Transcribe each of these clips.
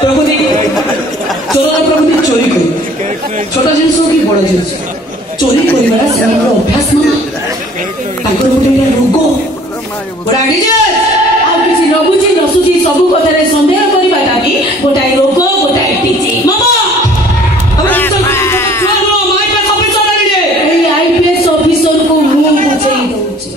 प्रकृति चोर प्रकृति चोरी कर छोटा जिन की बड़ जिन चोरी कर अभ्यास रोग गोटा किसी न बुझी न सुझी सब कथार सन्देह करवाटा भी गोटाए रोग गोटाए डिजीज आईपीएस ऑफिसर को मुझे बुझे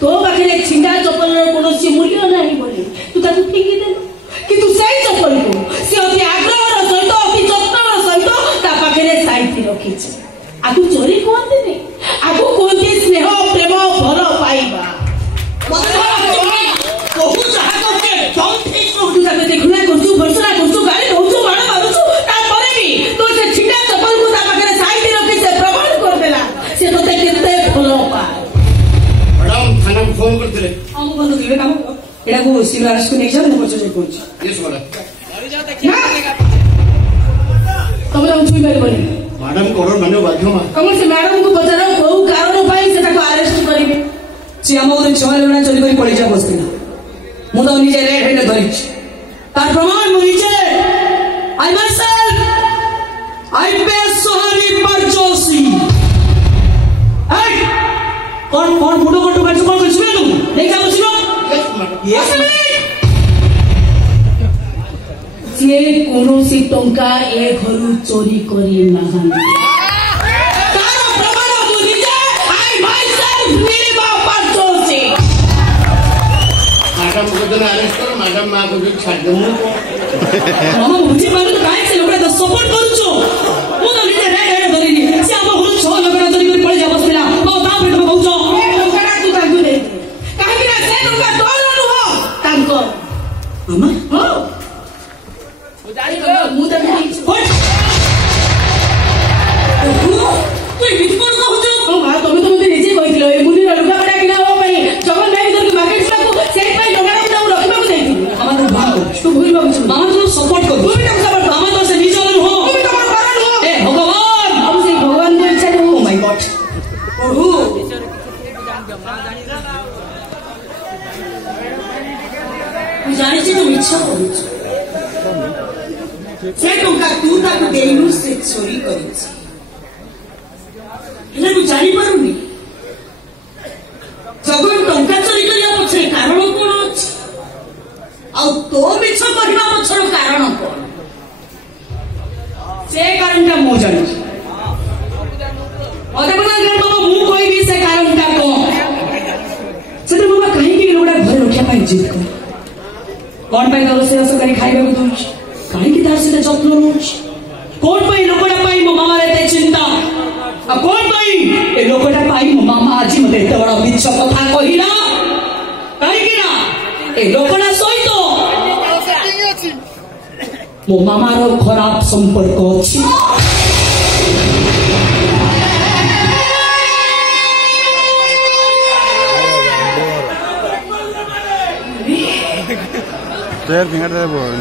दौर तो पाखे छिंडा चपल कौन मूल्य ना बोली तू फिंगी देलु कि तू से चपल को सी अति आग्रह सहित अति जत्न सहित पाखे साइती रखी आगु चोरी कहते नहीं आगु कहते स्नेह प्रेम भल पाइबा देखुना करछु भर्सना करछु गाड़ी धोछु मार मारुछु तापरे भी तो से छिटा चपल को ता पाखे साइती रखी से प्रमाण कर देला से तते केते भल पाए मैडम थाना को फोन करथिले हम बंद दिबे काम एडा को सिगारेट को नहीं जान पछ जे कोछ ये सोला अरे जा देखिए तमरा छुई बारे बोली मैडम कोन माने बाध्यमा कमल से मैडम को बचाराओ को कारण पाई से ताको अरेस्ट करिवे से हम ओदन छवाले बना चोरी करी पड़ी जा बसतिना मु तो निजे रेड हेले धरिछ तार प्रमाण मु निजे आई माइसेल्फ आईपीएस सोहानी परजोशी आई कौन मुडो कोटो कर कौन कर सुनो नहीं जाओ सुनो यस से कोनो सी टंका ए घरु चोरी करी नाहन तार प्रमाण मु निजे आई माइसेल्फ निर्मा परजोशी मैडम को तो अरेस्ट करो मैडम मां को भी छाड़ दो मामा मुझे मालूम तो काहे से लोगड़ा तो सपोर्ट करूछो मु तो निजे रेड हेड धरिनी से हम हुन छ लोगड़ा चोरी करी पड़ी जा बसला मो ता पेट में बहुचो ए लोगड़ा तू ताकू दे काहे कि से लोगड़ा तोर नु हो तांको मामा हो बुझाई लो मु तो नहीं हट तू बिस्कुट को होतो हां तमे तो मते निजे कहिलो ए मुनी लोगड़ा बडा किना हो भाई जगन भाई तो मार्केट को सेट भाई लोगड़ा को रखबा को देती हमर भाग तू भूल बाबू मामा तो सपोर्ट कर तू भी सपोर्ट मामा तो से निजे हो तू भी तो कारण हो ए भगवान हम से भगवान को इच्छा हो माय गॉड ओहो तू जानि छी तो इच्छा हो से टंका तू ताकू देनु से चोरी करिस हेले तू जानि पारुनी जगन टंका चोरी करिया पछे कारण कोन अछि आ तो मिछ कहना पछर कारण कोन से कारणटा मो जानि ओदे बना गन बाबा मु कोई भी से कारणटा कोन से बाबा कहीं के लोगड़ा घर रखिया पाई जिद कर कोन पाई दरसे करी खाइबा को दूछ कहीं की तार से जत्न नोच कोन पाई लोगड़ा पाई मो मामा रहते चिंता आ कोन पाई ए लोगड़ा पाई मो मामा आज मते एते बड़ा मिछ कथा कहिला कहीं की ना ए लोगड़ा सहित मो मामा रो खराब संपर्क अछि फिंगर दे बोल